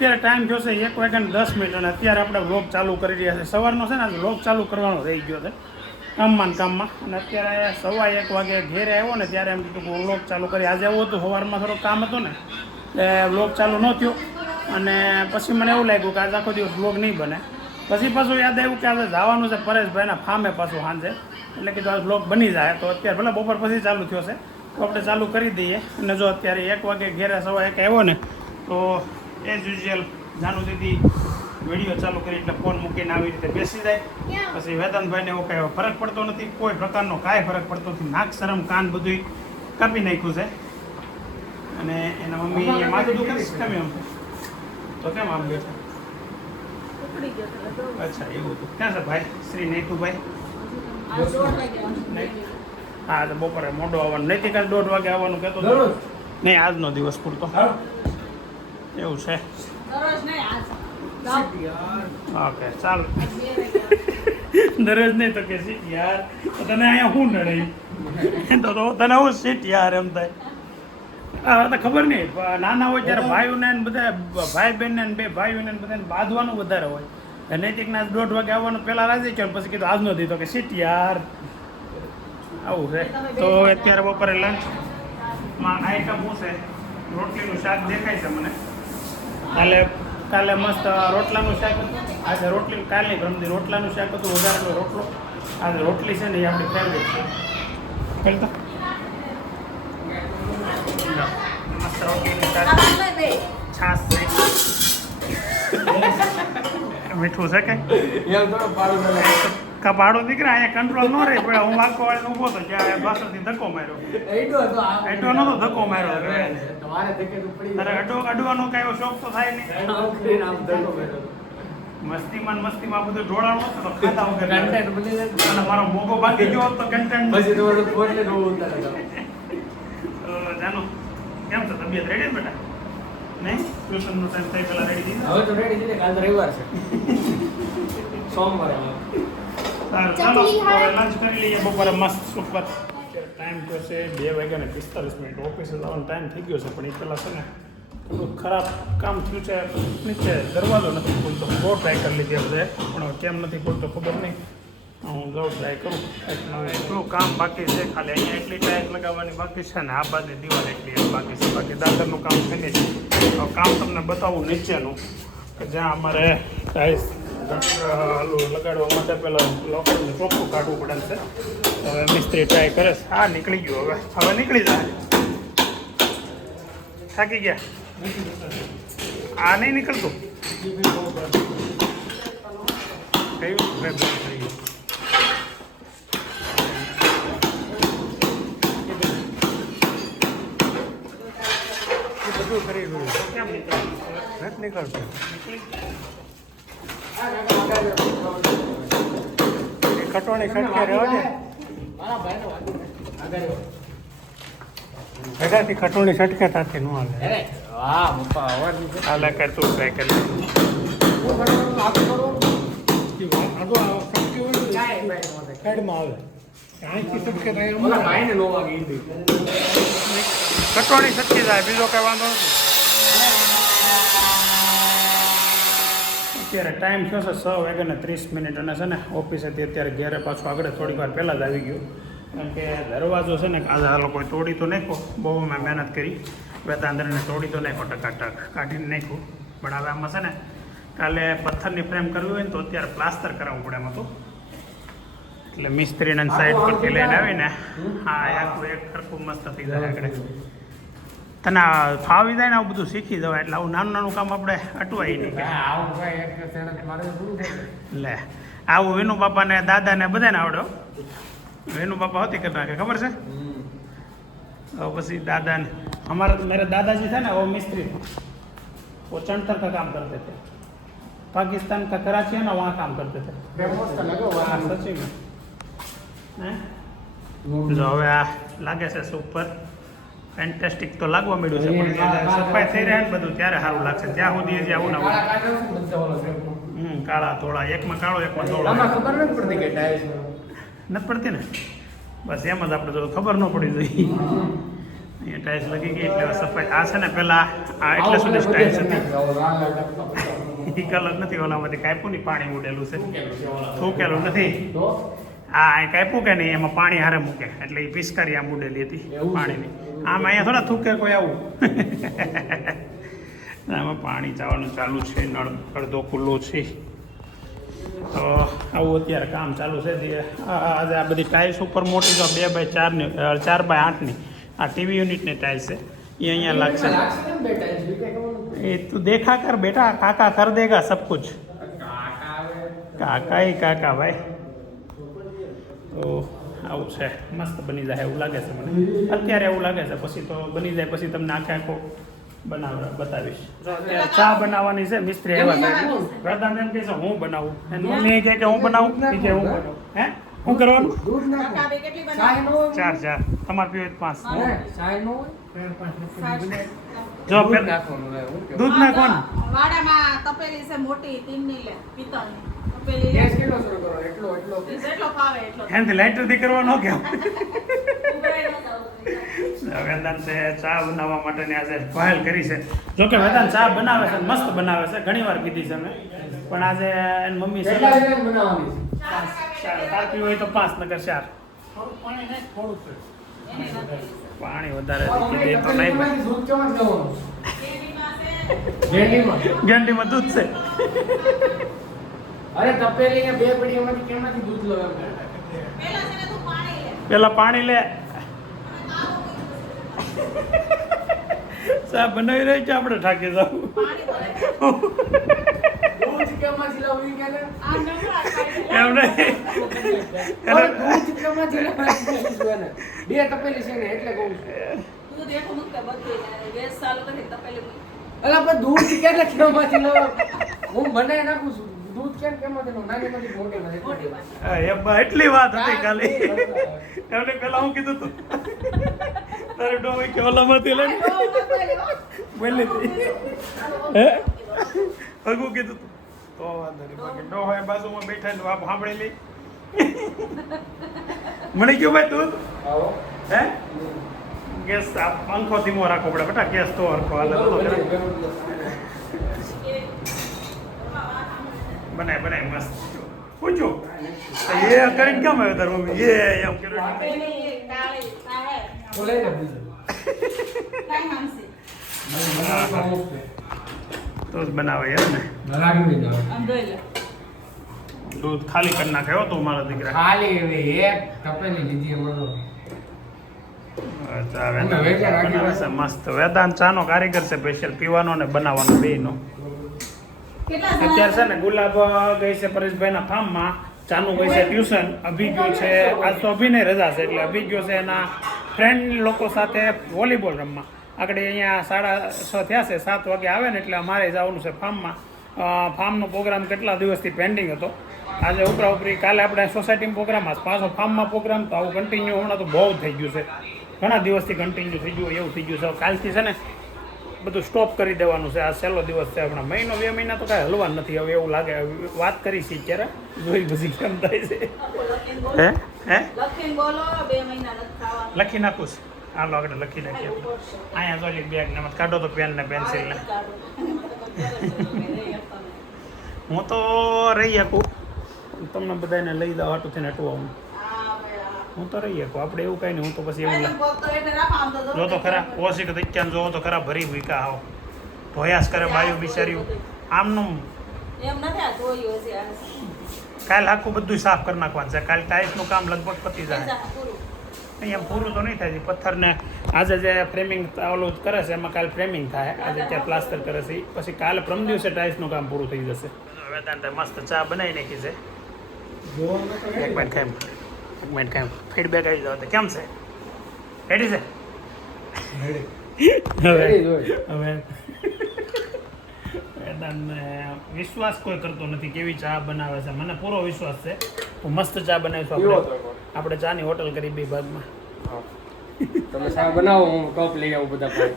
અત્યારે ટાઈમ થયો છે 1:10 અને અત્યારે આપણે વ્લોગ ચાલુ કરી રહ્યા છે. સવારનો છે ને વ્લોગ ચાલુ કરવાનો રહી ગયો છે કામમાં અને અત્યારે 1:15 વાગે ઘેરે આવ્યો ને ત્યારે એમ કીધું કે વ્લોગ ચાલુ કરી. આજે એવું હતું સવારમાં થોડું કામ હતું ને એટલે વ્લોગ ચાલુ ન થયો અને પછી મને એવું લાગ્યું કે આજે આખો દિવસ વ્લોગ નહીં બને. પછી પાછું યાદ આવ્યું કે આજે જવાનું છે પરેશભાઈના ફામે પાછું સાંજે, એટલે કીધું આ વ્લોગ બની જાય. તો અત્યારે ભલે બપોર પછી ચાલુ થયો છે તો આપણે ચાલુ કરી દઈએ. અને જો અત્યારે 1 વાગે ઘેરે 1:15 આવ્યો ને તો એઝ યુઝ્યુઅલ જાનુ દીદી વિડીયો ચાલુ કરી એટલે ફોન મૂકીને આવી રીતે બેસી જાય. પછી વેદાંતભાઈને એવો કાંઈ ફરક પડતો નથી, કોઈ પ્રકારનો કાંઈ ફરક પડતો નથી. નાક શરમ કાન બધું કાપી નાખ્યું છે. અને એના મમ્મી માથું દુખે કેમ એમ તો કેમ આમ બેઠા? અચ્છા એવું હતું. ક્યાં છે ભાઈ શ્રી નૈતુભાઈ? હા તો બપોરે મોડો આવવાનું નહીં, કાલે 1:30 વાગે આવવાનું કહેતો નહીં. આજનો દિવસ પૂરતો એવું છે. ઓકે ચાલો. દરરોજ નહીં તો કે સીટ યાર તને અહીંયા શું નડે તો તને હું સીટ યાર એમ થાય. હા તો ખબર નહીં, નાના હોય ત્યારે ભાઈઓને બધા ભાઈ બહેનને 2 ભાઈઓને બધાને બાંધવાનું વધારે હોય. નૈતિકના 1:30 વાગે આવવાનું પહેલાં રાજી ગયો, પછી કીધું આજનો દીધો કે સીટ યાર આવું છે. તો અત્યારે બપોરે લંચમાં આઈટમ શું છે? રોટલીનું શાક દેખાય છે મને. કાલે મસ્ત રોટલાનું શાક હતું. આજે રોટલી કાલની ગમતી રોટલાનું શાક હતું, વધારેલો રોટલો. આજે રોટલી છે ને એ આપણી ફેવરેટ છે. ખેલતા મસ્ત રોટલીનું શાક, છાશ છે, મીઠું છે કે કપાડો દીકરા અહીંયા કંટ્રોલ ન રહી પડે. હું વાંકો વાળીને ઊભો હતો ત્યાં પાછળથી ધક્કો માર્યો. એટલો નતો ધક્કો માર્યો. તારે અડવાનો કઈ એવો શોખ તો થાય નહીં. મસ્તીમાં બધું ઢોળાણું હતું તો ખાતા વગર અને મારો મોગો બાકી ગયો તો કન્ટેન્ટ. જાનો કેમ છે તબિયત? રેડી બેટા? નહીં ટ્યુશનનો ટાઈમ થઈ પેલા રેડી દીધા? હવે તો રેડી દીધે, કાલ તો રવિવાર છે, સોમવારે. ચાલો લંચ કરી લઈએ બપોરે મસ્ત સુપર. ટાઈમ થયો છે 2:45. ઓફિસે જવાનો ટાઈમ થઈ ગયો છે, પણ એ પહેલાં છે ને થોડું ખરાબ કામ થયું છે. નીચે દરવાજો નથી ખુલતો, બહુ ટ્રાય કરી લીધી હવે, પણ કેમ નથી ખુલતો ખબર નહીં. હું જાઉં ટ્રાય કરું. એટલું કામ બાકી છે, ખાલી અહીંયા એટલી ટાઈલ્સ લગાવવાની બાકી છે ને આ બાજુ દિવાલ એટલી બાકી છે. બાકી દાદરનું કામ થઈને છે. કામ તમને બતાવું નીચેનું કે જ્યાં અમારે ટાઈલ્સ લગાડવા માટે પેલા લોખંડનું ચોખ્ખું કાઢવું પડે છે. હવે મિસ્ત્રી ટ્રાય કરે છે. હા નીકળી ગયું, હવે નીકળી જાય. થાકી ગયા? આ નહીં નીકળતું કયું? બધું કરી ગયું કેમ નીકળતું? નથી નીકળતું. ખટોણી ખટકે રહ્યો ને ભેગાથી ખટોણી છટકે તાથી ન હાલે. હાલે કર તું ટ્રાય કરી ખટોણી છટકી જાય, બીજો કઈ વાંધો નથી. અત્યારે ટાઈમ થયો છે 6:30 અને છે ને ઓફિસેથી અત્યારે ઘેરે પાછું આગળ થોડીક વાર પહેલાં જ આવી ગયો. કારણ કે દરવાજો છે ને આજે આ લોકોએ તોડી તો નાખ્યો, બહુ મેં મહેનત કરી. વેતાંદરને તોડી તો નાખ્યો, ટકાટક કાઢીને નાખ્યું. પણ હવે આમાં છે ને કાલે પથ્થરની ફ્રેમ કરવી હોય ને તો અત્યારે પ્લાસ્ટર કરાવવું પડે એમાં. તો એટલે મિસ્ત્રીને સાઈડ પરથી લઈને આવીને હા આખું એક સરખું મસ્ત થઈ જાય. આગળ તને ફાવી જાય ને આવું બધું શીખી જવાય. એટલે આવું નાનું કામ આપણે અટવાય નહીં. લે આવું વિનુ બાપાને દાદાને બધાને આવડે. વિનુ બાપા હોતી કરી નાખે, ખબર છે? પછી દાદાને मेरे दादाजी थे ना वो मिस्त्री थे, वो चंटर का काम करते थे, पाकिस्तान का कराची है ना वहाँ काम करते थे. सची में जो હવે આ લાગે છે સુપર ફેન્ટાસ્ટિક તો લાગવા મળ્યું છે, પણ સફાઈ થઈ રહે ને બધું ત્યારે સારું લાગશે. ત્યાં સુધી હજી આવું ના કાળા ધોળા, એકમાં કાળો એકમાં ધોળો ખબર નથી પડતી કે ટાઇલ્સ નથી પડતી ને, બસ એમ જ આપણે જો ખબર ન પડી જોઈએ. અહીંયા ટાઇલ્સ લગી ગઈ એટલે સફાઈ. આ છે ને પેલા આ એટલે સુધી ટાઇલ્સ હતી એ કલર નથી, ઓલામાંથી કાપ્યું નહીં, પાણી ઉડેલું છે, થૂકેલું નથી. હા એ કાપ્યું કે નહીં, એમાં પાણી હારે મૂકે એટલે એ પિસ્કારી આમ ઉડેલી હતી પાણીની. આમ અહીંયા થોડા થૂકે કોઈ આવું. આમાં પાણી જવાનું ચાલુ છે, નળ અડધો ખુલ્લો છે. તો આવું અત્યારે કામ ચાલુ છે. આજે આ બધી ટાઇલ્સ ઉપર મોટી તો 2x4ની 4x8ની આ ટીવી યુનિટની ટાઇલ્સ છે, એ અહીંયા લાગશે. એ તું દેખા કર બેટા, કાકા કર દેગા સબ કુછ. કાકા એ કાકા ભાઈ. તો આવું છે, મસ્ત બની જાય એવું લાગે છે મને અત્યારે. એવું લાગે છે, પછી તો બની જાય પછી તમને આખો બતાવીશ. ચા બનાવવાની છે, મિસ્ત્રી એવા છે. વેદાંત એમ કહે છે હું બનાવું, મમ્મી કહે કે હું બનાવું, કે હું બનાવું. હે શું કરવાનું? 4 તમારે પીવો 5. જો દૂધ નાખવાનું. વાડામાં તપેલી છે મોટી ટીનની લે પિત્તળની તપેલી લે. એટલો પાવે એટલો. એનાથી લાઇટર થી કરવાનો કે વેદાંત ચા બનાવવા માટેની આજે પહેલ કરી છે. જોકે વેદાંત ચા બનાવે છે, મસ્ત બનાવે છે, ઘણી વાર કીધી છે અમે, પણ આજે એની મમ્મી છે તાર પીવું હોય તો 5 નકર 4. પાણી વધારે તો નહીં. ગેંડીમાં દૂધ છે. અરે તપેલી ને 2 પડીમાંથી કેમાંથી દૂધ લો એમ. પેલા પાણી લે. ચા બનાવી રહી છે, આપણે ઠાકી જાવ. દૂધ કેમાંથી લાવી કે ને આ નંગળા એમ નહીં. દૂધ કેમાંથી લાવી ને 2 તપેલી છે ને એટલે કહું છું. તું દેખો મુક્ત બધું ગેસ ચાલુ કરી તપેલી મૂકી. અલા પણ દૂધ કેટલા કેમાંથી લાવ? હું બનાવી નાખું છું. દૂધ કેમાંથી લો? નાનીમાંથી મોટી એટલી વાત હતી ખાલી. એમને પેલા હું કીધું તું તારે ડોઈ કે ઓલામાંથી લઈ બોલી હે હગું કીધું તું તો વાંધો નહીં. બાકી ડો હોય બાજુમાં બેઠા ને આપ સાંભળી લઈ. મળી ગયું ભાઈ દૂધ? હે ગેસ પંખો ધીમો રાખવો પડે બેટા, ગેસ તો હરખો હાલે. બનાય મસ્ત. પૂછ્યું એ કરીને કેમ આવ્યો તાર મમ્મી? એ એમ કર્યું તપેલી કાળી તાહે બોલે ને બીજું કાઈ માનસી તો જ બનાવે એમ ને. રાખી દે આમ જોઈ લે. દૂધ ખાલી કરી નાખે હો તું મારા દીકરા. ખાલી હવે એક તપેલી લીધી અમારો. ચા વેદાંત બનાવે છે મસ્ત. વેદાંત ચાનો કારીગર છે, સ્પેશિયલ પીવાનો ને બનાવવાનો બેયનો. અત્યારે છે ને ગુલાબ ગઈ છે પરેશભાઈના ફાર્મમાં, ચાનું ગઈ છે ટ્યુશન, અભી ગયો છે આજ તો અભિને રજા છે એટલે અભી ગયો છે એના ફ્રેન્ડ લોકો સાથે વોલીબોલ રમવા. આગળ અહીંયા 6:30 થયા છે, 7 વાગે આવે ને એટલે અમારે જવાનું છે ફાર્મમાં. ફાર્મનો પ્રોગ્રામ કેટલા દિવસથી પેન્ડિંગ હતો. આજે ઉપરા ઉપરી કાલે આપણે સોસાયટીમાં પ્રોગ્રામ હશે, પાછો ફાર્મમાં પ્રોગ્રામ. તો આવું કન્ટિન્યુ હમણાં તો બહુ થઈ ગયું છે, ઘણા દિવસથી કન્ટિન્યુ થઈ ગયું એવું થઈ ગયું છે. કાલથી છે ને બધું સ્ટોપ કરી દેવાનું છે. આ છેલ્લો દિવસ છે હમણાં. મહિનો 2 મહિના તો કાંઈ હલવા નથી હવે એવું લાગે. વાત કરી છે ત્યારે જોઈ પછી કેમ થાય છે. હે હે લખીને બોલો 2 મહિના નથી ખાવાનું. લખી નાખું છે. હાલો આગળ લખી નાખીએ. અહીંયા જોઈ બેગ ને કાઢો તો પેન ને પેન્સિલ ને. હું તો રહી શકું, તમને બધાને લઈ જાવ હાટુથી નટવું. હું તો રહી શકું, આપણે એવું કાંઈ નહીં. હું તો પછી એવું જો તો ખરા ઓછી કે દચ્યાને જોવો તો ખરા ભરી ભૂકા આવો ભયાસ કરે બાયું બિચાર્યું આમનું. એમ નથી આ જોયું હશે આ કાલ આખું બધું સાફ કરી નાખવાનું છે. કાલ ટાઇલ્સનું કામ લગભગ પતી જાય. અહીંયા પૂરું તો નહીં થાય. પથ્થરને આજે જે ફ્રેમિંગ ઓલું કરે છે એમાં કાલ ફ્રેમિંગ થાય. આજે ત્યાં પ્લાસ્ટર કરે છે, પછી કાલે પ્રમ દિવસે ટાઇલ્સનું કામ પૂરું થઈ જશે. વેદાંતે મસ્ત ચા બનાવી નાખી છે. એક મિનિટ કેમ ફીડબેક આવી જાવ કેમ છે? રેડી છે? હવે વેદાંતને વિશ્વાસ કોઈ કરતો નથી કેવી ચા બનાવે છે. મને પૂરો વિશ્વાસ છે. હું મસ્ત ચા બનાવીશું. આપણે ચાની હોટલ કરી બે ભાગમાં. તમે ચા બનાવો, હું કપ લઈ આવું બધા પાસે.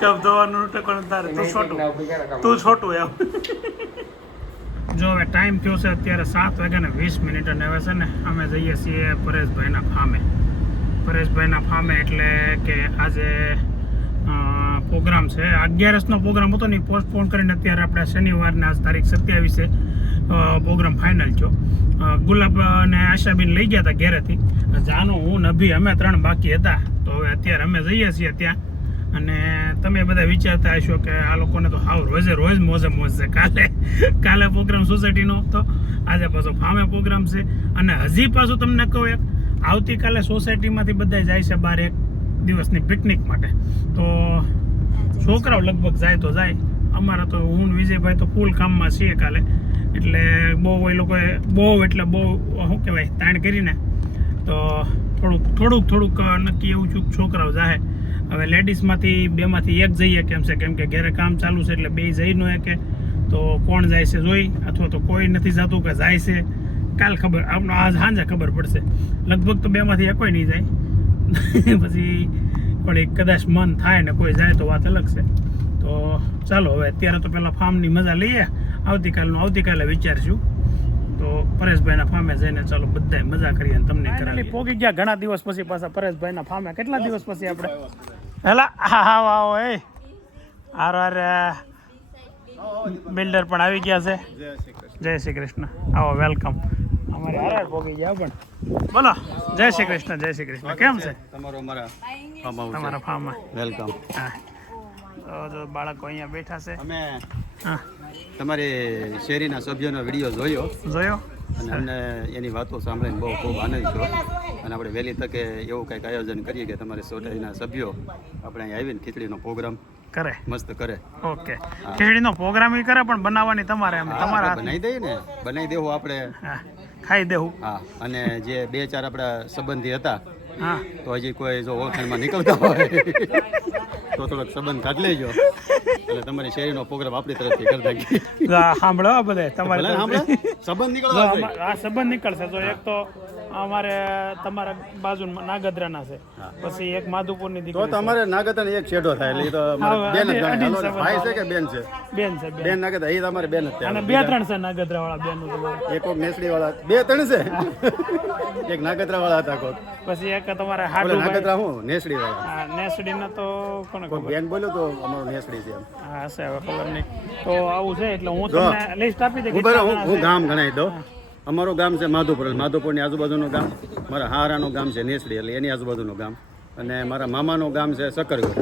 કપ ધોવાનું ટકોણ તારે તું છોટું એમ. જો હવે ટાઈમ થયો છે અત્યારે 7:20 અને હવે છે ને અમે જઈએ છીએ પરેશભાઈના ફાર્મે. પરેશભાઈના ફામે, એટલે કે આજે પ્રોગ્રામ છે 11નો પ્રોગ્રામ હતો ને, પોસ્ટપોન કરીને અત્યારે આપણે શનિવારના તારીખ 27 પ્રોગ્રામ ફાઇનલ થયો. ગુલાબ અને આશાબેન લઈ ગયા હતા ઘેરેથી. જાનો, હું, નભી અમે 3 બાકી હતા. તો હવે અત્યારે અમે જઈએ છીએ ત્યાં. અને તમે બધા વિચારતા હશો કે આ લોકોને તો હાવ રોજે રોજ મોજે મોજ છે. કાલે પ્રોગ્રામ સોસાયટીનો હતો, આજે પાછો ફામે પ્રોગ્રામ છે. અને હજી પાછું તમને કહું, એક આવતીકાલે સોસાયટીમાંથી બધા જાય છે બહાર 1 દિવસની પિકનિક માટે. તો છોકરાઓ લગભગ જાય તો જાય. અમારા તો હું ને વિજયભાઈ તો ફૂલ કામમાં છીએ કાલે, એટલે બહુ એ લોકોએ બહુ શું કહેવાય તાણ કરીને તો થોડુંક નક્કી એવું છું છોકરાઓ જાય. હવે લેડીઝમાંથી 2માંથી 1 જઈએ કેમ છે, કેમ કે ઘરે કામ ચાલુ છે, એટલે 2 જઈ ન કે તો કોણ જાય છે જોઈ, અથવા તો કોઈ નથી જતું કે જાય છે. કાલ ખબર, આપણો આજ સાંજે ખબર પડશે. લગભગ તો 2માંથી 1 નહીં જાય. પછી પણ કદાચ મન થાય ને કોઈ જાય તો વાત અલગ છે. તો ચાલો હવે અત્યારે તો પહેલાં ફાર્મની મજા લઈએ. આવતીકાલે વિચારશું. તો પરેશભાઈના ફાર્મે જઈને ચાલો બધાય મજા કરીએ અને તમને કરાવી. પોગી ગયા ઘણા દિવસ પછી પાછા પરેશભાઈના ફાર્મે. કેટલા દિવસ પછી આપણે હેલા આવો એ બિલ્ડર પણ આવી ગયા છે. જય શ્રી કૃષ્ણ. આવો, વેલકમ. અમારે હારે પોગી ગયા પણ. બોલો, જય શ્રી કૃષ્ણ. જય શ્રી કૃષ્ણ. કેમ છે તમારા ફાર્મમાં? વેલકમ. હા, તો બાળકો અહીંયા બેઠા છે. અમે હા, તમારી શેરીના સભ્યોનો વિડીયો જોયો જોયો અને અમને એની વાતો સાંભળીને બહુ ખૂબ આનંદ થયો. અને આપણે વહેલી તકે એવું કંઈક આયોજન કરીએ કે તમારી સોસાયટીના સભ્યો આપણે અહીં આવીને ખીચડીનો પ્રોગ્રામ કરે. મસ્ત કરે. ઓકે, ખીચડીનો પ્રોગ્રામ ઈ કરે પણ બનાવવાની તમારે એમ તમારા બનાવી દઈએ ને, બનાવી દેવું આપણે. હા, ખાઈ દેવું. હા, અને જે 2-4 આપણા સંબંધી હતા, હા, તો હજી કોઈ જો ઓળખાણમાં નીકળતા હોય તો થોડોક સંબંધ કાઢ લેજો. એટલે તમારી શેરીનો પ્રોગ્રામ આપણી તરફથી કરી દઈએ. સાંભળો બધે તમારે સંબંધ નીકળવા જોઈએ. આ સંબંધ નીકળશે તો એક તો અમારે તમારા બાજુ નાગદરાના છે, પછી એક માધુપુરની તો દીકરી તમારે નાગતને એક શેડો થાય એટલે ઈ તો અમારે બેન જ ગણાય. હાલો, ભાઈ છે કે બેન છે? બેન છે. બેન નાગત એ તમારે બેન જ અને થાય. 2-3 છે નાગદરા વાળા બેન તમારે. એક નેસડી વાળા 2-3 છે. એક નાગતરા વાળા હતા કોક. પછી એક તમારે ઓલા હાડુ નાગતરા હું નેસડી વાળા. નેસડીના તો કોને કોક ખબર. બેન બોલ્યો તો અમારો નેસડી છે એમ. હા હશે, હવે ખબર નહીં. તો આવું છે એટલે હું તમને લિસ્ટ આપી દઉં. હું ગામ ગણાવી દઉં. અમારું ગામ છે માધુપુરની આજુબાજુનું ગામ. મારા હારાનું ગામ છે નેસડી, એટલે એની આજુબાજુનું ગામ. અને મારા મામાનું ગામ છે સકરગઢ,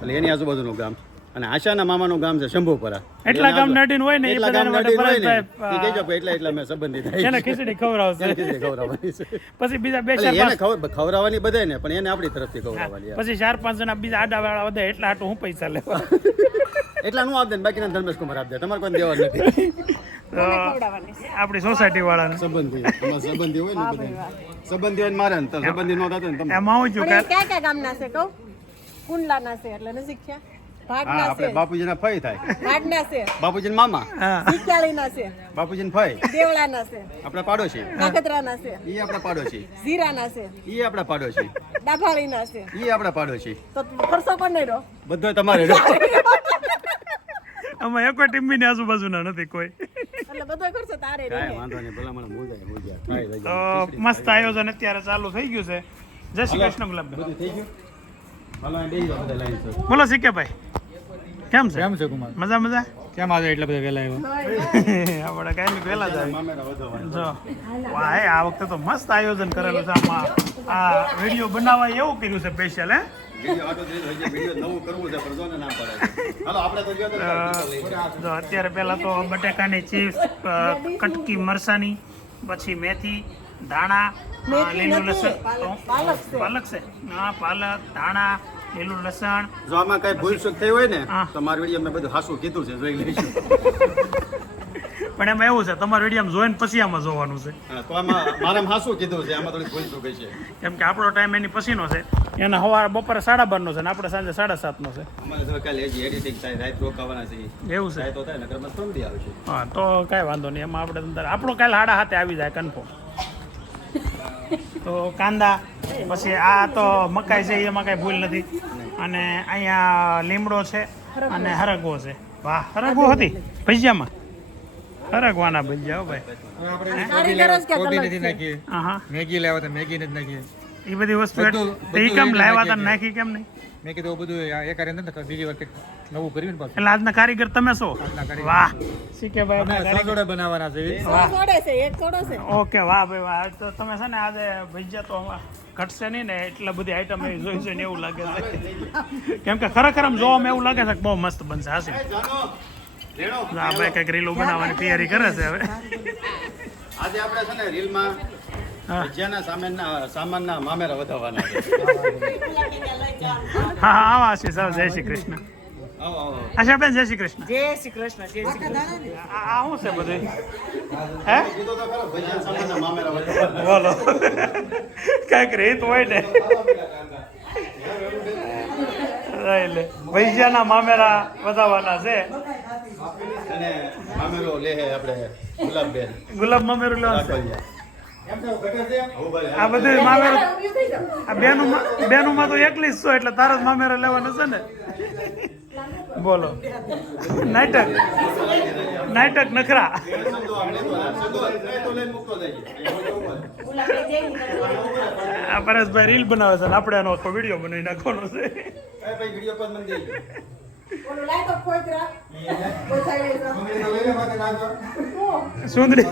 એટલે એની આજુબાજુનું ગામ. અને આશાના મામાનું ગામ છે શંભુપરા. એટલા ગામ નડીને હોય ને એ એટલા ગામ બધાને માટે નડીને હોય ને, પરેશભાઈ, ઈ કહેજો કે એટલા મેં સંબંધી થાય એને છે. ખીચડી ખવડાવશે. એને ખીચડી ખવડાવવાની છે. પછી બીજા 2-4 એને ખવડાવવાની બધાને, પણ એને આપણી તરફથી ખવડાવવાની. પછી 4-5 જણા બીજા આડા વાળા વધે એટલા હાટું હું પૈસા લેવા. એટલા નું આપ દે, બાકીના ધર્મેશ કુમાર આપ દે. તમારે કોઈ દેવા નથી. તો આપણી સોસાયટી વાળાને સંબંધી સંબંધી હોય ને બધા સંબંધી હોય ને મારે ને તો સંબંધી નો થતો ને તમે. એમાં હું છું કે ક્યાં ગામના છે કહું? કુંડલાના છે એટલે નજીક છે. હા, ભાડના આપણે છે. બાપુજીના ફઈ થાય. ભાડના છે. બાપુજીના મામા, હા, સિક્યાળીના છે. બાપુજીના ફઈ, દેવળાના છે. આપણા પાડોશી. નાગદરાના છે. ઈ આપણા પાડોશી. ઝીરાના છે. ઈ આપણા પાડોશી. ડાભાળીના છે. ઈ આપણા પાડોશી. તો ખર્ચો પણ નહીં રહો. બધો તમારે રહ્યો. આમાં એક ટીમની આજુબાજુના નથી કોઈ. એટલે બધો ખર્ચો તારે રહે. કાંઈ વાંધો નહીં, ભલા મને મોજા ખાઈ લેજો. તો મસ્ત આયોજન અત્યારે ચાલુ થઈ ગયું છે. જય શ્રી કૃષ્ણ ગુલાબભાઈ. બધું થઈ ગયું. હાલો, અહીં બેસી જાઓ બધા લાઈન સર. બોલો સિક્કેભાઈ, કેમ છે? કેમ છે કુમાર? મજા? કેમ આજે એટલા બધા વહેલા આવ્યા? આપણે કઈ નહીં પહેલા જ આવી. મામેરા વધો વાંધો. જો વાહ, આ વખતે તો મસ્ત આયોજન કરેલું છે. આમાં આ વિડીયો બનાવવા એવું કર્યું છે સ્પેશિયલ. હે, વિડીયો આટો થઈ ગયો, વિડીયો નવું કરવું છે પણ જોને ના પડે. હાલો, આપણે તો ગયો તો જો અત્યારે પહેલા તો બટાકાની ચિપ્સ, કટકી મરસાની, પછી મેથી, ધાણા, લીલું લસણ, પાલક છે. હા, પાલક, ધાણા, લીલું લસણ. જો આમાં કઈ ભૂલ ચૂક થઈ હોય ને હા. તો મારા વિડીયો મેં બધું હાસું કીધું છે, જોઈ લઈશું. પણ એમાં એવું છે, તમારા વિડીયો જોઈને પછી આમાં જોવાનું છે. હા, તો આમાં મારામાં હાસું કીધું છે, આમાં થોડી ભૂલ ચૂક છે. કેમ કે આપણો ટાઈમ એની પછીનો છે. એના સવારે બપોરે 12:30 છે ને આપણે સાંજે 7:30 છે. અમારે તો કાલે હજી એડિટિંગ થાય, રાત રોકાવાના છે. એવું છે. થાય તો થાય, નકર માં સમજી આવશે. હા, તો કાંઈ વાંધો નહીં. એમાં આપણે અંદર આપણો કાલે 7:30 આવી જાય કન્ફર્મ. તો કાંદા, પછી આ તો મકાઈ છે, એમાં કાંઈ ભૂલ નથી. અને અહીંયા લીમડો છે અને હરગવો છે. વાહ, હરગવો હતી ભજીયામાં. હરગવાના ભજીયા હો ભાઈ. આપણે કોબી નથી નાખી, હા, મેગી લાવ્યા તો મેગી નથી નાખી. એ બધી વસ્તુ બધું- એ બધું કેમ ready લાવ્યા હતા નાખી નાખી કેમ નહીં મેં કીધું બધું એક નથી બીજી વાર કંઈક નવું કર્યું ને પાછું એટલે આજના કારીગર તમે છો આજના કારીગર. વાહ શીખે ભાઈ અમે આપણા કારીગર. સજોડે બનાવવાના છે એવી. વાહ થોડે છે એક થોડો છે ઓકે વાહ ભાઈ વાહ તો તમે છે ને આજે ભજીયા તો ઘટશે નહીં ને એટલા બધી આઈટમ એ જોઈ જોઈને એવું લાગે છે કેમ કે ખરેખર આમ જોવામાં એવું લાગે છે કે બહુ મસ્ત બનશે હાસી આ ભાઈ કંઈક રીલો બનાવવાની તૈયારી કરે છે હવે આજે આપણે છે ને રીલમાં હા. ભજીયાના સામાનના મામેરા વધારવાના છે. હા હા આવા આશીષ આવો જય શ્રી કૃષ્ણ આવો આવો આશાબેન જય શ્રી કૃષ્ણ જય શ્રી કૃષ્ણ જય શ્રી કૃષ્ણ આ શું છે બધું હે કીધું તો ખરો ભજીયાના સામાનના મામેરા વધારવાના. બોલો કઈક રીત હોય ને એટલે ભૈયાના મામેરા વધારવાના છે અને મામેરો લે આપણે ગુલાબબેન ગુલાબ મામેરું લેવાનું છે રાખોલિયા. આ બધું મામેરો આ બેનુંમાં તો એકલી જ છો એટલે તારો જ મામેરો લેવાનો છે ને બોલો નાટક નખરા સંતો આમ લેતો જા. સંતો એ તો લઈને મૂકતો જાય. આ પરેશભાઈ રીલ બનાવે છે ને આપણે એનો આખો વિડીયો બનાવી નાખવાનો છે એ ભાઈ વિડીયો કોલ મને દેજો. ઓલું લાય તો ખોતરા કોઈ સાઈડ સુંદરી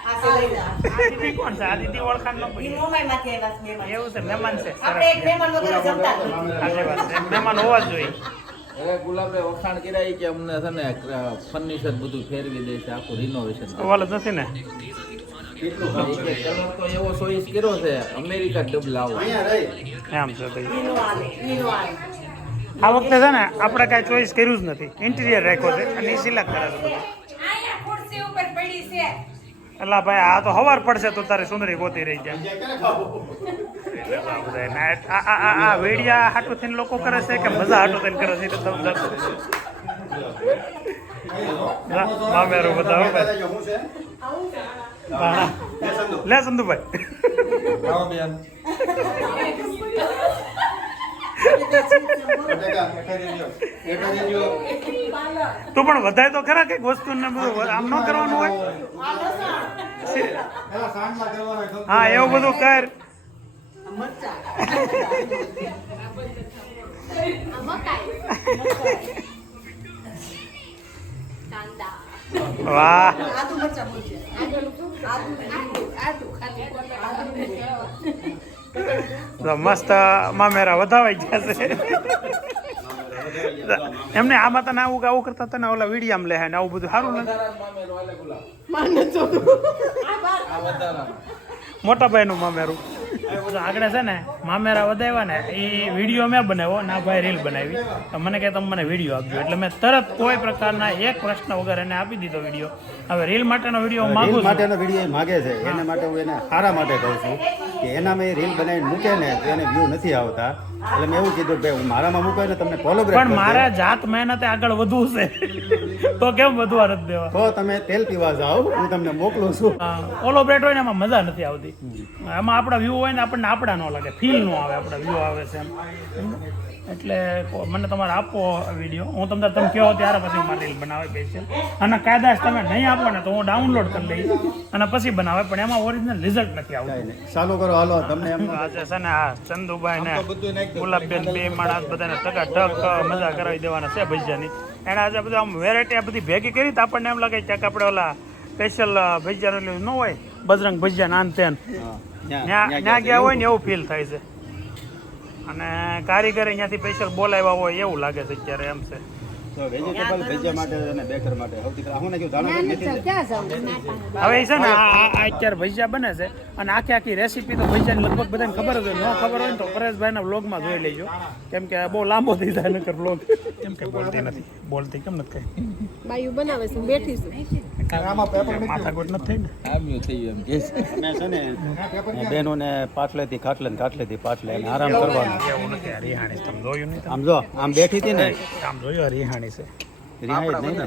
આ સે લઈ જા આ દીદી કોણ છે આ દીદી ઓળખાણ ન પડી મુંબઈમાંથી આવ્યા છે મહેમાન. એવું છે મહેમાન છે આપણે એક મહેમાન વગર જમતા જ નથી. સાચી વાત છે મહેમાન હોવા જ જોઈએ અરે ગુલાબે વખાણ કર્યા કે અમને છે ને ફર્નિચર બધું ફેરવી દે છે આખું રિનોવેશન સવાલ જ નથી ને કલર તો એવો ચોઈસ કર્યો છે અમેરિકા ડબલ આવો અહીંયા રહી. એમ છે ભાઈ ઈનો આલે ઈનો આલે આ વખતે છે ને આપણે કાંઈ ચોઈસ કર્યું જ નથી ઇન્ટિરિયર રાખ્યો છે અને સિલેક્ટ કરે છે બધું આયા ખુરશી ઉપર પડી છે એટલે ભાઈ આ તો હવાર પડશે તો તારી સુંદરી ગોતી રહી જાય ભજીયા ક્યારે ખાવું? એટલે આ બધા નાટ- આ વેડિયા હાટું થઈને લોકો કરે છે કે મજા હાટું થઈને કરે છે એટલે તમે મામેરું બતાવો ભાઈ દાદા જો શું છે? હા. લે સંધુભાઈ બટેકા. એઠા દેજો. તું પણ વધાય તો ખરા કઈક વસ્તુ ને બધું આમ ન કરવાનું હોય હા એવું બધું કર વાહ આદુ મરચા બોલજે આદુ ખાલી તો મસ્ત મામેરા વધાવાઈ ગયા છે એમને આમાં તને આવું કરતા તને ઓલા વિડીયામ લે ને આવું બધું સારું નથી મામેરો હાલે ગુલાબ માને તો આ વધારા મોટા ભાઈનું મામેરું આગળ છે ને મામેરા વધાવ્યા ને એ વિડીયો મેં બનાવ્યો ના ભાઈ રીલ બનાવી તો મને કહે તમે મને વિડીયો આપજો એટલે મેં તરત કોઈ પ્રકારના એક પ્રશ્ન વગર એને આપી દીધો વિડીયો હવે રીલ માટેનો વિડીયો હું માગું રીલ છું માટેનો વિડીયો એ માગે છે એના માટે હું એને સારા માટે કહું છું કે એનામાં એ રીલ બનાવીને મૂકે ને તો એને વ્યૂ નથી આવતા એટલે મેં એવું કીધું કે ભાઈ હું મારામાં મૂકો ને તમને કોલોબ્રેટ પણ મારા જાત મહેનતે આગળ વધવું છે તો કેમ વધવા નથી દેવા તો તમે તેલ પીવા જાઓ હું તમને મોકલું છું કોલોબ્રેટ હોય ને એમાં મજા નથી આવતી એમાં આપણા વ્યૂ હોય ને આપણને આપણા ન લાગે ફીલ ન આવે આપણા વ્યૂ આવે છે એમ એટલે મને તમારે આપો વિડીયો હું તમે કહો ત્યારે પછી હું મારી રીલ બનાવે સ્પેશિયલ અને કાયદાસ તમે નહીં આપો ને તો હું ડાઉનલોડ કરી લઈશ અને પછી બનાવે પણ એમાં ઓરિજિનલ રિઝલ્ટ નથી આવતું ચાલુ કરો હાલો તમને એમ આજે છે ને આ ચંદુભાઈ ને ગુલાબબેન બે માણસ બધાને ટકાટક મજા કરાવી દેવાના છે ભજીયાની એને આજે બધું આમ વેરાયટી આ બધી ભેગી કરી તો આપણને એમ લાગે કે આપણે ઓલા સ્પેશિયલ ભજીયાનું ન હોય બજરંગ ભજીયા નાન તેન ત્યાં ગયા હોય ને એવું ફીલ થાય છે અને કારીગર અહીંયાથી સ્પેશિયલ બોલાવ્યા હોય એવું લાગે છે અત્યારે એમ છે તો વેજીટેબલ ભજીયા માટે અને બેકર માટે સૌથી પહેલા હું કીધું દાણા મેથી હવે એ છે ને આ અત્યારે ભજીયા બને છે અને આખી રેસીપી તો ભજીયાની લગભગ બધાને ખબર જ હોય ન ખબર હોય ને તો પરેશભાઈના વ્લોગમાં જોઈ લેજો કેમ કે બહુ લાંબો થઈ જાય નકર વ્લોગ કેમ કે બોલતી કેમ નથી કઈ બાયું બનાવે છે બેઠી છું માથાકૂટ નથી થઈ ને આમ્યું થયું એમ કે છે મેં છે ને બહેનોને પાટલેથી ખાટલેથી પાટલે એને આરામ કરવાનો એવું નથી આ રિહાણી તમે જોયું નહીં આમ જો આમ બેઠી હતી ને આમ જોયું આ રિહાણી છે રિહાઈ જ નહીં ને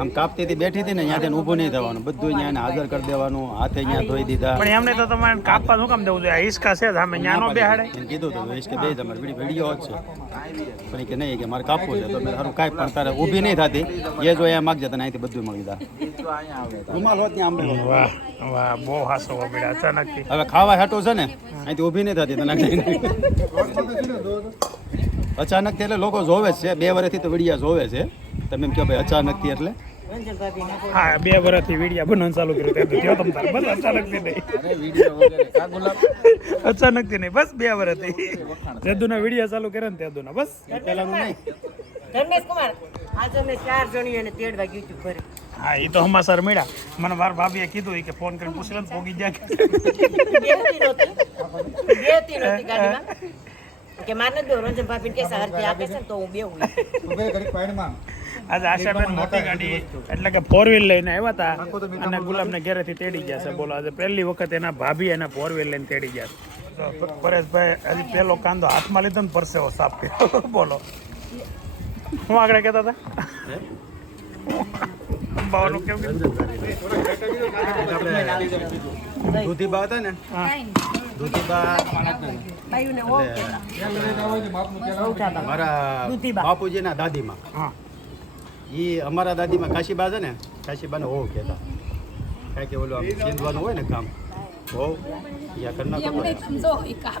આમ કાપતી હતી બેઠી હતી ને ત્યાંથી ઊભું નહીં થવાનું, બધું અહીંયા હાજર કરી દેવાનું, હાથે અહીંયા ધોઈ દીધા. પણ એમને તો તમારે કાપવા શું કામ દેવું જોઈએ? હિસકા છે સામે ન્યાનો બેહાડે. એને કીધું તો કે બે તમારે વિડીયો જ છે, પણ એ કે નહીં કે મારે કાપવું છે. તો મેં સારું કાંઈ પણ તારે ઊભી નહીં થતી, એ જો અહીંયા માગજે તને અહીંથી બધું મળી દા. રૂમાલ હોત ત્યાં આંબે. વાહ વાહ, બહુ હાસો બેડા અચાનક થી. હવે ખાવા હાટું છે ને અહીંથી ઊભી નહીં થતી તને. અચાનક થી એટલે લોકો જોવે જ છે, 2 વર્ષથી તો વિડીયા જોવે છે. તમે એમ કહો ભાઈ અચાનક થી એટલે હા 2 વર્ષથી વિડીયા બનાવવાનું ચાલુ કર્યું તે થયો તમ તારે. બસ અચાનક થી નહીં, અચાનક થી નહીં, બસ 2 વર્ષથી તેદુના વિડીયા ચાલુ કર્યા ને તેદુના બસ. પેલાનું નહીં. ધર્મેશ કુમાર આજે અમે 4 જણીઓને તેડવા ગયું હતું ઘરે. હા એ તો હમાસર મળ્યા. મને વાર ભાભીએ કીધું કે ફોન કરીને પૂછી લે ને પોગી જાય. બેહતી નહોતી ગાડીમાં કે મારે નથી બેહવું. રંજન ભાભી કે સારથી આપે છે ને તો હું બેહું. આજે આશાબેન મોટી ગાડી એટલે કે 4 વ્હીલ લઈને આવ્યા હતા અને ગુલાબને ઘરેથી તેડી ગયા છે. બોલો આજે પહેલી વખત એના ભાભી એને 4 વ્હીલ લઈને તેડી ગયા છે. તો પરેશભાઈ હજી પેલો કાંદો હાથમાં લીધો ને પરસેવો સાફ કર્યો. બોલો હું આગળ કહેતા હતા અંબાવાનું કેમ કે દૂધીબા હતા ને, દૂધીબા મારા બાપુજીના દાદીમાં. હા એ અમારા દાદીમાં કાશીબા છે ને, કાશીબાને હોવ કહેતા. કાંઈ કે ઓલું આમ ચીંધવાનું હોય ને કામ હોવ યા કરના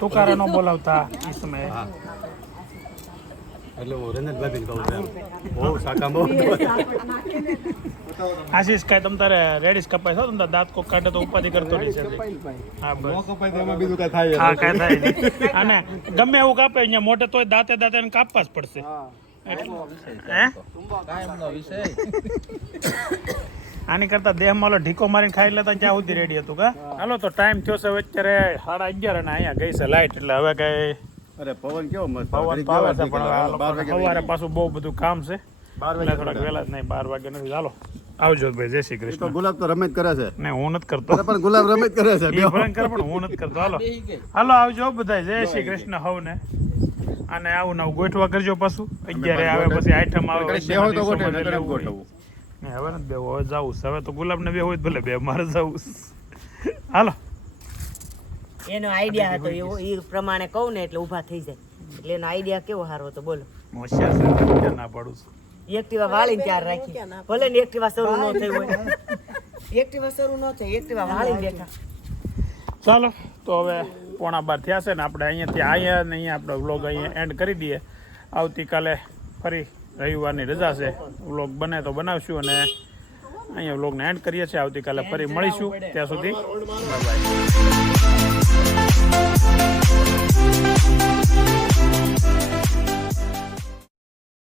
તુકારા નો બોલાવતા એ સમયે. હા એટલે હું રંજનભાભીને કહું છું હોવ શાકામાં. આશીષ કાંઈ તમ તારે રેડીસ કપાય છો તમ તારે દાંત કોક કાઢે તો ઉપાધિ કરતો નહીં છે. હા બસ હા કાંઈ થાય નહીં. અને ગમે એવું કાપે અહીંયા મોટે તોય દાંતે દાંતે એને કાપવા જ પડશે. હે કાયમનો વિષય. આની કરતા દેહમાં ઓલો ઢીકો મારીને ખાઈ લેતા ક્યાં સુધી રેડી હતું કા. હાલો તો ટાઈમ થયો છે અત્યારે 11:30 અને અહીંયા ગઈ છે લાઈટ એટલે હવે કઈ અરે પવન કેવો મસ્ત પવન તો આવે છે પણ સવારે પાછું બહુ બધું કામ છે. 12 એટલે થોડાક વહેલા જ નહીં 12 વાગે નથી. ચાલો આવજો ભાઈ, જય શ્રી તો કૃષ્ણ. ગુલાબ તો રમે જ કરે છે. નહીં હું નથી કરતો, પણ ગુલાબ રમે જ કરે છે. એ ભયંકર પણ હું નથી કરતો. હાલો હાલો આવજો બધા, જય શ્રી કૃષ્ણ હવને. અને આવું નવું ગોઠવા કરજો પાછું. 11 આવે પછી આઈટમ આવે. બેહો તો ગોઠવે, નહીંતર એમ ગોઠવવું. હવે નથી બેવું, હવે જવું છે. હવે તો ગુલાબને બે હોય ભલે બે, મારે જવું. હાલો એનો આઈડિયા હતો એવો, એ પ્રમાણે કહું ને એટલે ઊભા થઈ જાય. એટલે એનો આઈડિયા કેવો સારો હતો બોલો. હોશિયાર છે, ક્યાં ના પાડું છું. એક્ટિવા વાળીને ત્યાર રાખી, ભલે ને એક્ટિવા શરૂ ન થઈ હોય. એક્ટિવા શરૂ ન થઈ, એક્ટિવા વાળીને બેઠા. ચાલો તો હવે 11:15 થયા છે ને આપણે અહીંયા ને અહીંયા આપણો વ્લોગ અહીંયા એન્ડ કરી દઈએ. આવતીકાલે ફરી રવિવારની રજા છે, વ્લોગ બને તો બનાવશું અને અહીંયા વ્લોગને એન્ડ કરીએ છીએ. આવતીકાલે ફરી મળીશું, ત્યાં સુધી બાય બાય.